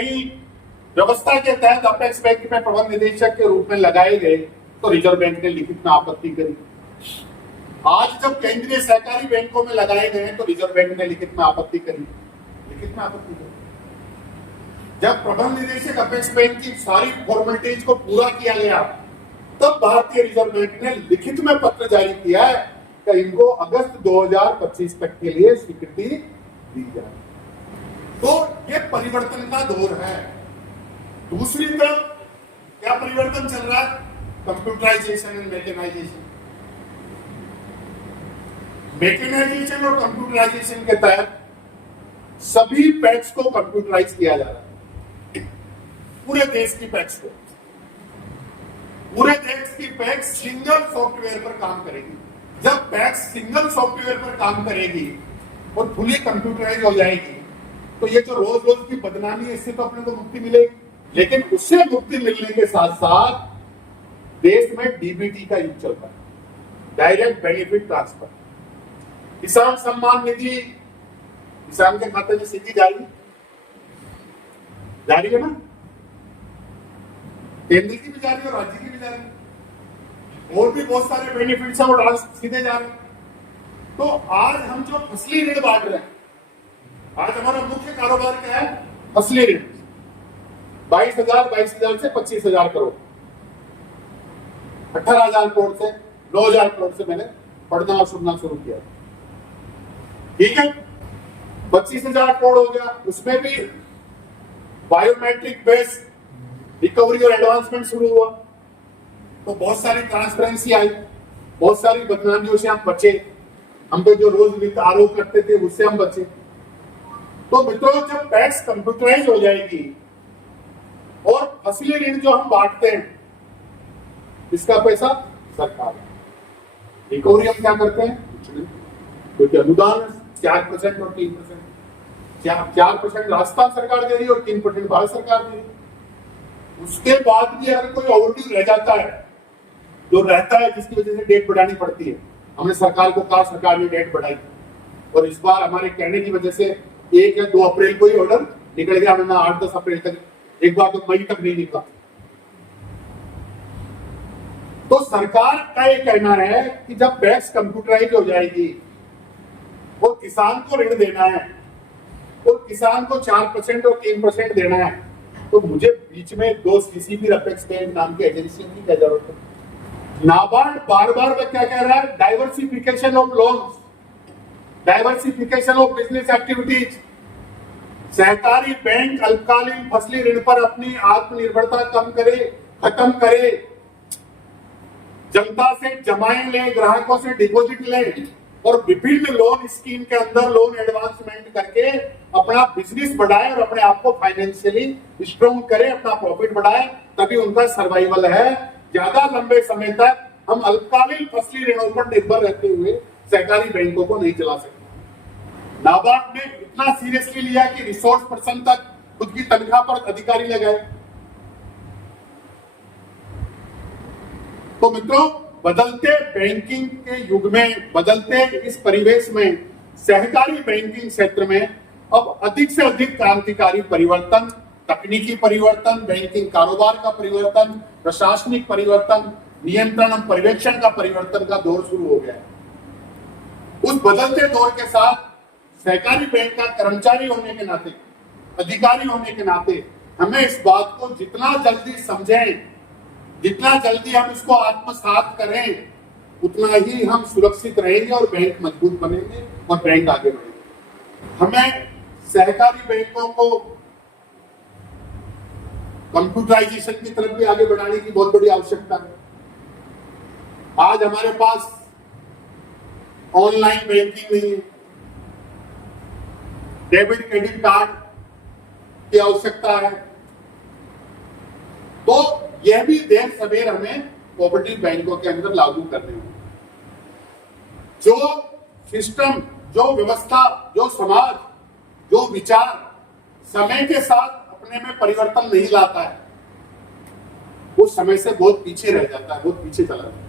नई व्यवस्था के तहत अपेक्स बैंक में प्रबंध निदेशक के रूप में लगाए गए तो रिजर्व बैंक ने लिखित में आपत्ति करी। आज जब केंद्रीय सहकारी बैंकों में लगाए गए तो रिजर्व बैंक ने लिखित में आपत्ति करी। लिखित में आपत्ति करी। जब प्रबंध निदेशक अपेक्स बैंक की सारी फॉर्मेलिटीज को पूरा किया गया तब भारतीय रिजर्व बैंक ने लिखित में पत्र जारी किया है कि इनको अगस्त 2025 तक के लिए स्वीकृति दी जाए। तो ये परिवर्तन का दौर है। दूसरी तरफ क्या परिवर्तन चल रहा है? Computerisation and mechanisation. मैकेनाइजेशन और कंप्यूटराइजेशन के तहत सभी पैक्स को कंप्यूटराइज किया जा रहा है। पूरे देश की पैक्स को, पूरे देश की पैक्स सिंगल सॉफ्टवेयर पर काम करेगी। जब पैक्स सिंगल सॉफ्टवेयर पर काम करेगी और फुली कंप्यूटराइज हो जाएगी तो ये जो रोज रोज की बदनामी है इससे तो अपने को मुक्ति मिलेगी। लेकिन उससे मुक्ति मिलने के साथ साथ देश में डीबीटी का यूज चलता है, डायरेक्ट बेनिफिट ट्रांसफर। किसान सम्मान निधि किसान के खाते में सीधी जारी है ना, केंद्र की भी जा रही है और राज्य की भी जा रही है। और भी बहुत सारे बेनिफिट्स हैं वो सीधे जा रहे हैं। तो आज हम जो फसली ऋण बांट रहे हैं, आज हमारा मुख्य कारोबार क्या है? फसली ऋण। 22,000 से 25,000 करोड़, 18,000 करोड़ से 9,000 करोड़ से मैंने पढ़ना और सुनना शुरू किया। ठीक है, 25,000 करोड़ हो गया। उसमें भी बायोमेट्रिक बेस्ड रिकवरी और एडवांसमेंट शुरू हुआ तो बहुत सारी ट्रांसपेरेंसी आई, बहुत सारी बदनामियों से हम बचे, हम पे जो रोज आरोप करते थे उससे हम बचे। तो मित्रों, जब पैक्स कंप्यूटराइज हो जाएगी और फसली ऋण जो हम बांटते हैं इसका पैसा सरकार, रिकवरी हम क्या करते हैं? क्योंकि अनुदान 4% और 3%, 4% राजस्थान सरकार दे रही है और 3% भारत सरकार दे रही है। उसके बाद भी अगर कोई ओवरड्यू रह जाता है, जो रहता है जिसकी वजह से डेट बढ़ानी पड़ती है, हमने सरकार को कहा, सरकार ने डेट बढ़ाई और इस बार हमारे कहने की वजह से 1 या 2 अप्रैल को ही ऑर्डर निकल गया, वरना 8-10 अप्रैल तक, एक बार तो मई तक नहीं निकला। तो सरकार का ये कहना है कि जब पैक्स कंप्यूटराइज हो जाएगी और किसान को ऋण देना है और किसान को 4% और 3% देना है तो मुझे बीच में 2 सीसीबी अपेक्स बैंक नाम की एजेंसी की क्या जरूरत है? नाबार्ड बार बार क्या कह रहा है? Diversification of loans, diversification of business activities. सहकारी बैंक अल्पकालीन फसली ऋण पर अपनी आत्मनिर्भरता खत्म करे, जनता से जमाएं ले, ग्राहकों से डिपॉजिट ले और विभिन्न लोन स्कीम के अंदर लोन एडवांसमेंट करके अपना बिजनेस बढ़ाए और अपने आप को फाइनेंशियली स्ट्रॉन्ग करे, अपना प्रॉफिट बढ़ाए, तभी उनका सर्वाइवल है। ज्यादा लंबे समय तक हम अल्पकालीन फसली ऋणों पर निर्भर रहते हुए सहकारी बैंकों को नहीं चला सकते। नाबार्ड ने इतना सीरियसली लिया कि रिसोर्स पर्सन तक खुद की तनख्वाह पर अधिकारी लगाए। तो मित्रों, बदलते बैंकिंग के युग में, बदलते इस परिवेश में सहकारी बैंकिंग क्षेत्र में अब अधिक से अधिक क्रांतिकारी परिवर्तन, तकनीकी परिवर्तन, बैंकिंग कारोबार का परिवर्तन, प्रशासनिक परिवर्तन, नियंत्रण और पर्यवेक्षण का परिवर्तन का दौर शुरू हो गया है। उस बदलते दौर के साथ सहकारी बैंक का कर्मचारी होने के नाते, अधिकारी होने के नाते हमें इस बात को जितना जल्दी समझें, जितना जल्दी हम इसको आत्मसात करें, उतना ही हम सुरक्षित रहेंगे और बैंक मजबूत बनेंगे और बैंक आगे बढ़ेंगे। हमें सहकारी बैंकों को कंप्यूटराइजेशन की तरफ भी आगे बढ़ाने की बहुत बड़ी आवश्यकता है। आज हमारे पास ऑनलाइन बैंकिंग नहीं है, डेबिट क्रेडिट कार्ड की आवश्यकता है। तो यह भी देर सवेर हमें कोऑपरेटिव बैंकों के अंदर लागू करने होंगे। जो सिस्टम, जो व्यवस्था, जो समाज, जो विचार समय के साथ अपने में परिवर्तन नहीं लाता है, वो समय से बहुत पीछे रह जाता है, बहुत पीछे चला जाता है।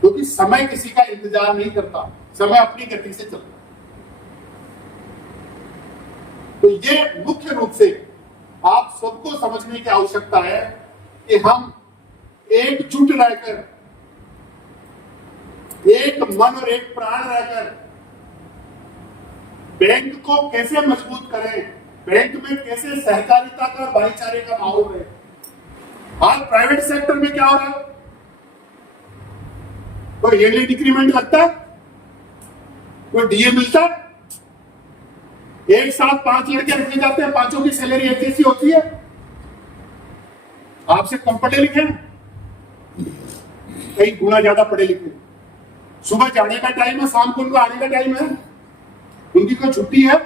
क्योंकि समय किसी का इंतजार नहीं करता, समय अपनी गति से चलता है। तो ये मुख्य रूप से आप सबको समझने की आवश्यकता है कि हम एकजुट रहकर, एक मन और एक प्राण रहकर बैंक को कैसे मजबूत करें, बैंक में कैसे सहकारिता का, भाईचारे का माहौल रहे। आज प्राइवेट सेक्टर में क्या हो रहा है? कोई ईयरली डिक्रीमेंट लगता है, कोई डीए मिलता है, एक साथ 5 लड़के रखे जाते हैं, पांचों की सैलरी एक जैसी होती है। आपसे कम पढ़े लिखे हैं, कई गुना ज्यादा पढ़े लिखे। सुबह जाने का टाइम है, शाम को उनको आने का टाइम है, उनकी कोई छुट्टी है,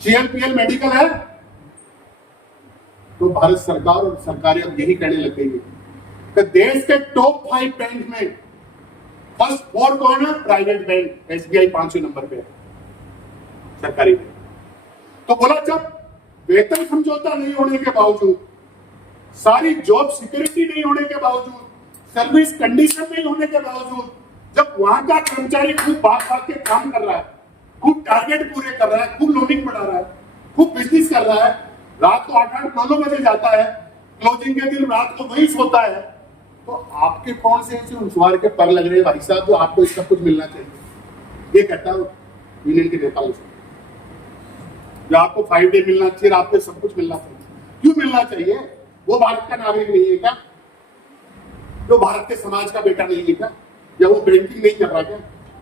सीएलपीएल मेडिकल है। तो भारत सरकार और सरकारें अब यही कहने लग गई है कि देश के टॉप 5 बैंक में फर्स्ट 4 कौन है? Private bank. एसबीआई 5वें नंबर पे है, सरकारी बैंक। तो बोला जब वेतन समझौता नहीं होने के बावजूद, सारी जॉब सिक्योरिटी नहीं होने के बावजूद, सर्विस कंडीशन नहीं होने के बावजूद, जब वहां का कर्मचारी खूब भाग के काम कर रहा है, खूब टारगेट पूरे कर रहा है, खूब लोडिंग बढ़ा रहा है, खूब बिजनेस कर रहा है, रात को 8-8, 9-9 बजे जाता है, क्लोजिंग के दिन रात को वही सोता है, तो आपके कौन से उछवार के पर लग रहे हैं भाई साहब, तो आपको इसका कुछ मिलना चाहिए। ये कहता है यूनियन के नेताओं से, जो आपको 5 डे मिलना चाहिए, आपको सब कुछ मिलना चाहिए। क्यों मिलना चाहिए? वो भारत का नागरिक नहीं है क्या? जो भारत के समाज का बेटा नहीं है क्या? या वो बैंकिंग नहीं कर रहा क्या?